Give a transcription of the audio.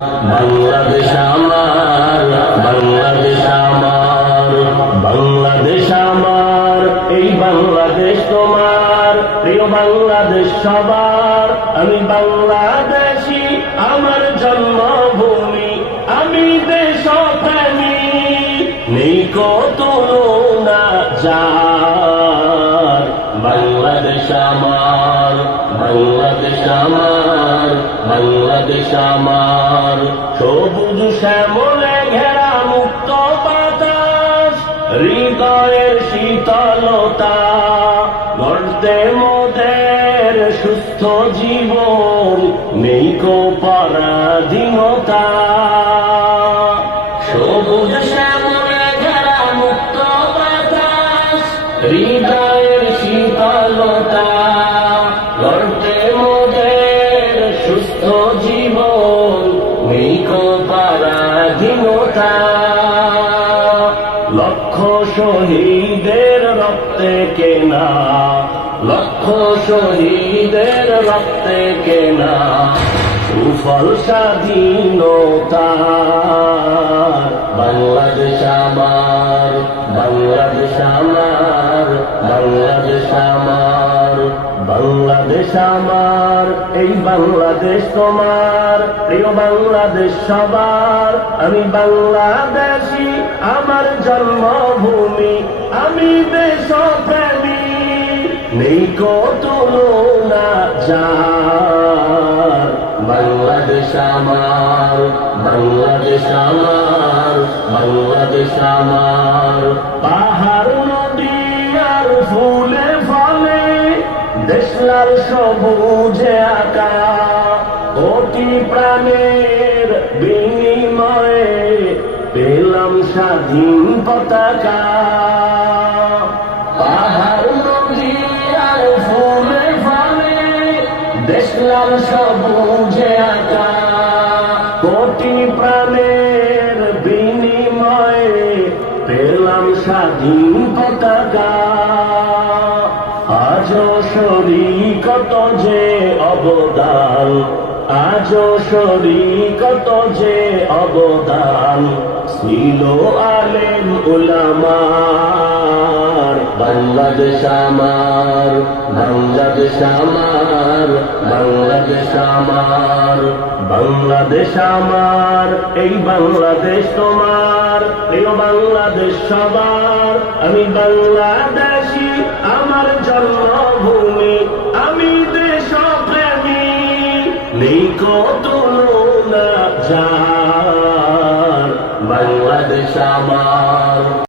বাংলাদেশ আমার, বাংলাদেশ আমার, বাংলাদেশ আমার, এই বাংলাদেশ তোমার, প্রিয় বাংলাদেশ সবার। আমি বাংলাদেশী, আমার জন্মভূমি, আমি দেশপ্রেমী, নেই কত তুলনা যার। বাংলাদেশ আমার, বাংলাদেশ আমার, বাংলাদেশ আমার, সবুজ শ্যামলে ঘেরা মুক্ত বাতাস, হৃদয়ের শীতলতা, গর্তে মোদের সুস্থ জীবন, নেই কো পরাধীনতা। সবুজ শ্যামলে ঘেরা মুক্ত বাতাস, হৃদয়ের শীতলতা, গর্তে মোদের সুস্থ জীবন, নেই কো পরাধীনতা। লক্ষ শহীদের রক্তে কেনা, লক্ষ শহীদের রক্তে কেনা, সুফল স্বাধীনতা। বাংলাদেশ আমার, বাংলাদেশ আমার, বাংলাদেশ আমার, বাংলাদেশ আমার, এই বাংলাদেশ তোমার, প্রিয় বাংলাদেশ সবার। আমি বাংলাদেশী, আমার জন্মভূমি, আমি দেশপ্রেমী, নেই কো তুলনা যার। বাংলাদেশ আমার, বাংলাদেশ আমার, বাংলাদেশ আমার, পাহাড় নদী আর ফুলে ফলে, দেশলাল সবুজে আঁকা, কোটি প্রাণের বিনিময়ে পেলাম স্বাধীন পতাকা। পাহাড় নদী আর ফুলে ফলে, দেশলাল সবুজে আঁকা, কোটি প্রাণের বিনিময়ে পেলাম স্বাধীন পতাকা। আজও শরীকত যে অবদান, আজও শরীকত যে অবদান, ছিল আলেম উলামার। বাংলাদেশ আমার, বাংলাদেশ আমার, বাংলাদেশ আমার, বাংলাদেশ আমার, এই বাংলাদেশ তোমার, প্রিয় বাংলাদেশ সবার। আমি বাংলাদেশী, আমার জন্মভূমি, আমি দেশপ্রেমী, নেই কো তুলনা যার। বাংলাদেশ আমার।